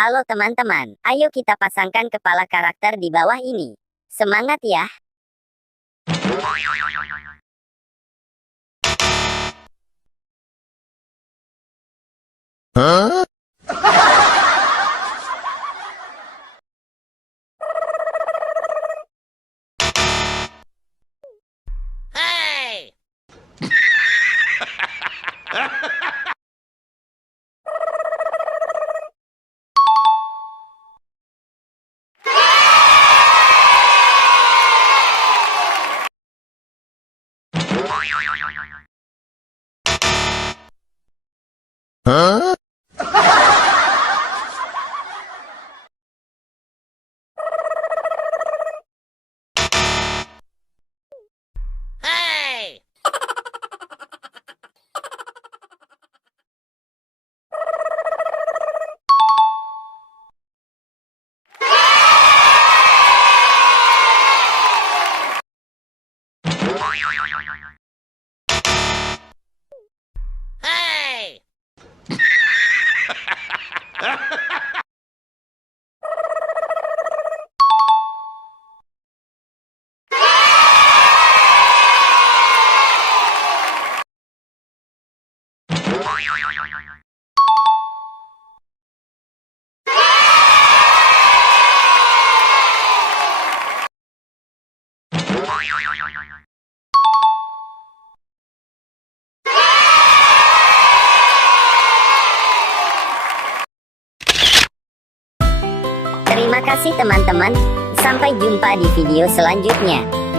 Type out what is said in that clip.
Halo teman-teman, ayo kita pasangkan kepala karakter di bawah ini. Semangat ya! Huh? Hey! Huh? Hey! Hey! Terima kasih teman-teman. Sampai jumpa di video selanjutnya.